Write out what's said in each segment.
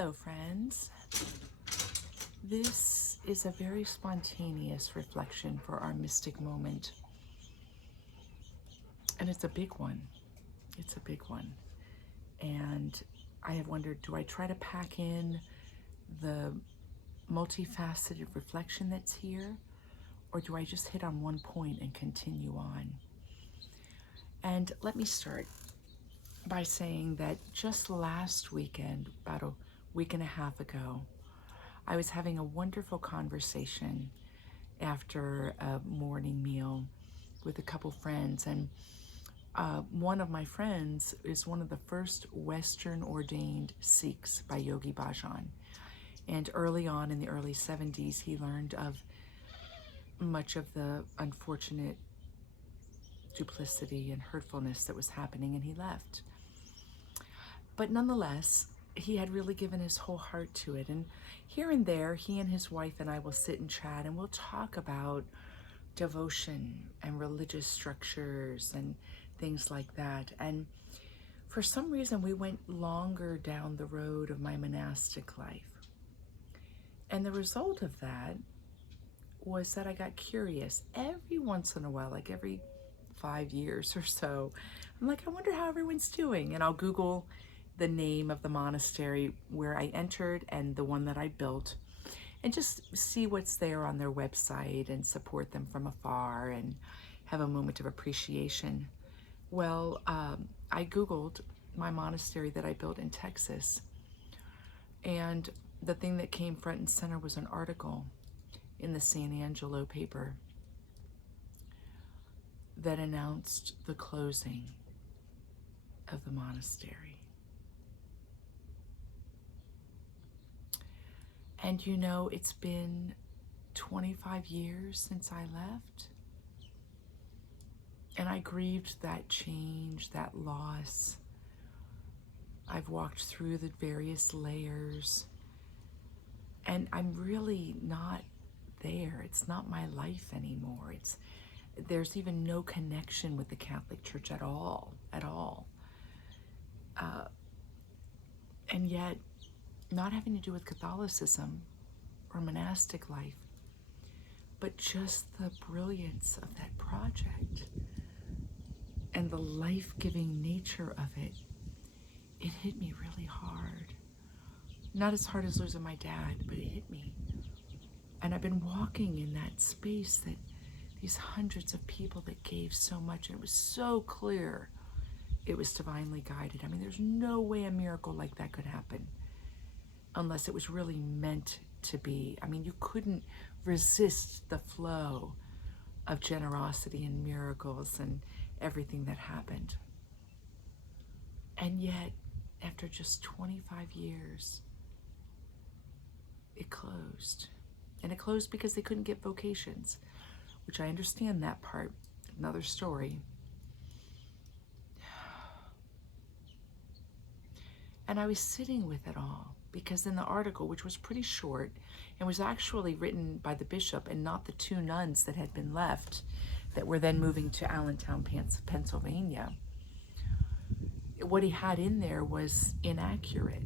Hello, friends. This is a very spontaneous reflection for our mystic moment. And it's a big one. It's a big one. And I have wondered, do I try to pack in the multifaceted reflection that's here? Or do I just hit on one point and continue on? And let me start by saying that just last weekend, about a week and a half ago, I was having a wonderful conversation after a morning meal with a couple friends. And one of my friends is one of the first Western ordained Sikhs by Yogi Bhajan. And early on in the early 70s, he learned of much of the unfortunate duplicity and hurtfulness that was happening, and he left. But nonetheless, he had really given his whole heart to it. And here and there, he and his wife and I will sit and chat, and we'll talk about devotion and religious structures and things like that. And for some reason, we went longer down the road of my monastic life. And the result of that was that I got curious every once in a while, like every 5 years or so. I'm like, I wonder how everyone's doing. And I'll Google the name of the monastery where I entered and the one that I built, and just see what's there on their website and support them from afar and have a moment of appreciation. Well, I Googled my monastery that I built in Texas, and the thing that came front and center was an article in the San Angelo paper that announced the closing of the monastery. And you know, it's been 25 years since I left. And I grieved that change, that loss. I've walked through the various layers. And I'm really not there. It's not my life anymore. There's even no connection with the Catholic Church at all. And yet, not having to do with Catholicism or monastic life, but just the brilliance of that project and the life-giving nature of it, it hit me really hard. Not as hard as losing my dad, but it hit me. And I've been walking in that space, that these hundreds of people that gave so much, and it was so clear it was divinely guided. I mean, there's no way a miracle like that could happen unless it was really meant to be. I mean, you couldn't resist the flow of generosity and miracles and everything that happened. And yet, after just 25 years, it closed. And it closed because they couldn't get vocations, which I understand that part. Another story. And I was sitting with it all, because in the article, which was pretty short and was actually written by the bishop and not the two nuns that had been left that were then moving to Allentown, Pennsylvania, what he had in there was inaccurate.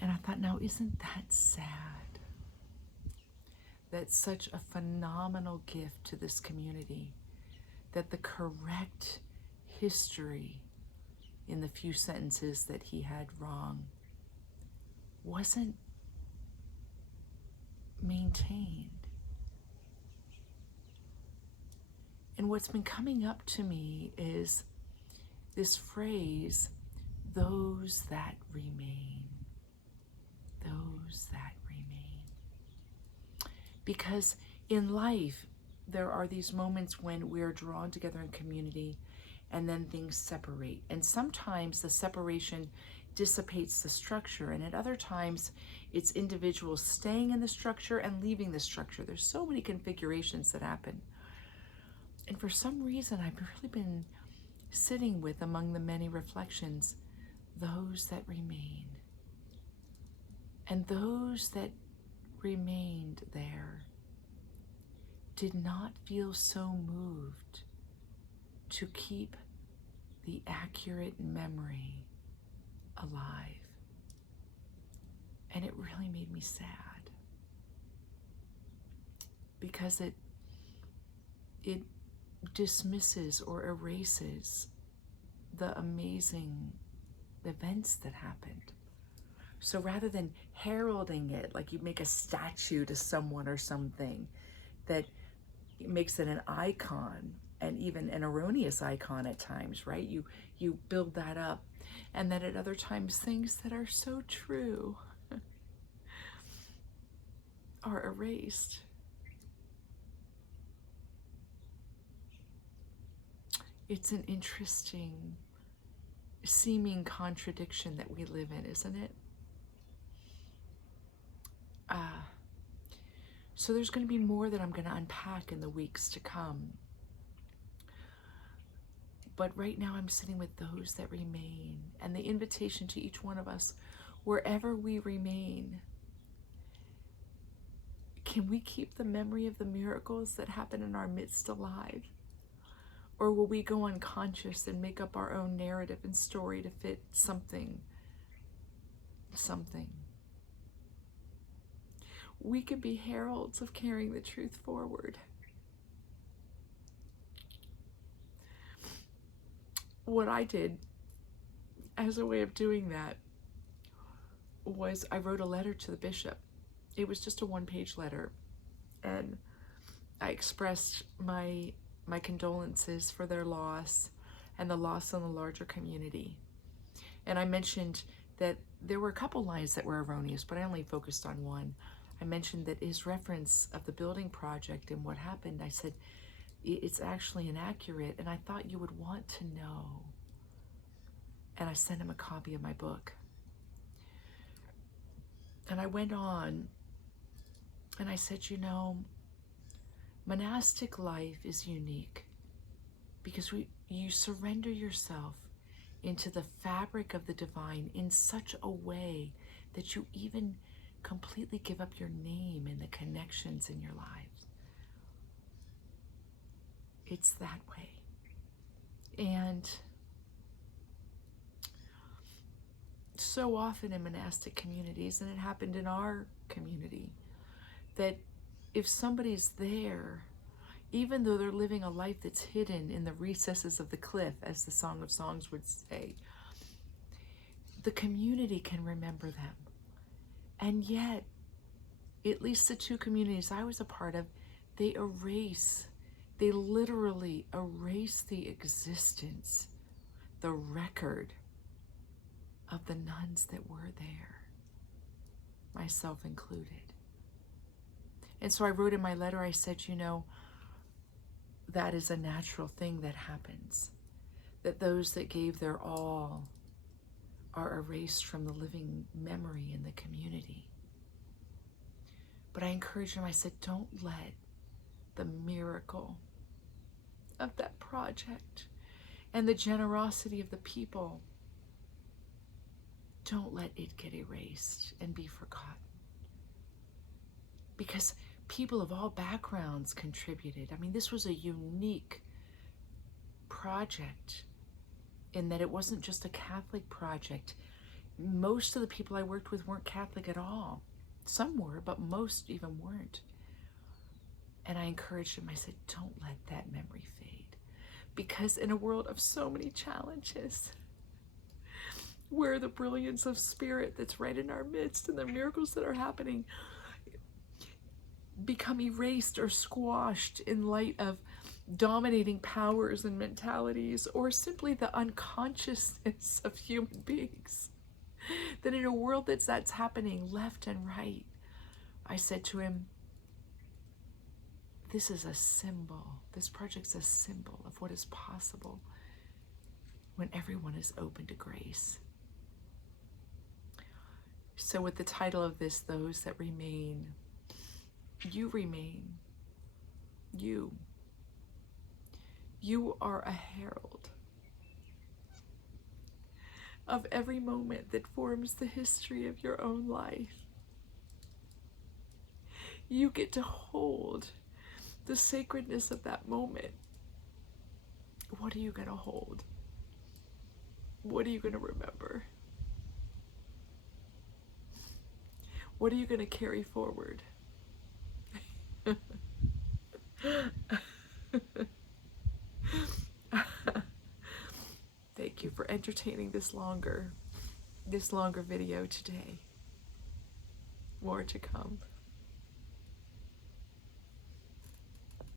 And I thought, now isn't that sad? That's such a phenomenal gift to this community, that the correct history in the few sentences that he had wrong wasn't maintained. And what's been coming up to me is this phrase, those that remain. Those that remain. Because in life, there are these moments when we're drawn together in community and then things separate. And sometimes the separation dissipates the structure, and at other times it's individuals staying in the structure and leaving the structure. There's so many configurations that happen. And for some reason, I've really been sitting with, among the many reflections, those that remain. And those that remained there did not feel so moved to keep the accurate memory alive. And it really made me sad, because it dismisses or erases the amazing events that happened. So rather than heralding it, like you make a statue to someone or something that makes it an icon, and even an erroneous icon at times, right? You build that up, and then at other times things that are so true are erased. It's an interesting seeming contradiction that we live in, isn't it? So there's going to be more that I'm going to unpack in the weeks to come. But right now I'm sitting with those that remain, and the invitation to each one of us, wherever we remain, can we keep the memory of the miracles that happen in our midst alive? Or will we go unconscious and make up our own narrative and story to fit something? We could be heralds of carrying the truth forward. What I did as a way of doing that was I wrote a letter to the bishop. It was just a one-page letter, and I expressed my condolences for their loss and the loss in the larger community. And I mentioned that there were a couple lines that were erroneous, but I only focused on one. I mentioned that his reference of the building project and what happened, I said, it's actually inaccurate, and I thought you would want to know. And I sent him a copy of my book. And I went on, and I said, monastic life is unique because you surrender yourself into the fabric of the divine in such a way that you even completely give up your name and the connections in your lives. It's that way. And so often in monastic communities, and it happened in our community, that if somebody's there, even though they're living a life that's hidden in the recesses of the cliff, as the Song of Songs would say, the community can remember them. And yet, at least the two communities I was a part of, they literally erase the existence, the record of the nuns that were there, myself included. And so I wrote in my letter, I said, that is a natural thing that happens, that those that gave their all are erased from the living memory in the community. But I encouraged him, I said, don't let the miracle of that project and the generosity of the people, don't let it get erased and be forgotten. Because people of all backgrounds contributed. I mean, this was a unique project in that it wasn't just a Catholic project. Most of the people I worked with weren't Catholic at all. Some were, but most even weren't. And I encouraged them, I said, don't let that memory fade. Because in a world of so many challenges, where the brilliance of spirit that's right in our midst and the miracles that are happening become erased or squashed in light of dominating powers and mentalities, or simply the unconsciousness of human beings, that in a world that's happening left and right, I said to him, this is a symbol. This project's a symbol of what is possible when everyone is open to grace. So with the title of this, Those That Remain, you remain. You are a herald of every moment that forms the history of your own life. You get to hold the sacredness of that moment. What are you going to hold? What are you going to remember? What are you going to carry forward? Thank you for entertaining this longer video today. More to come.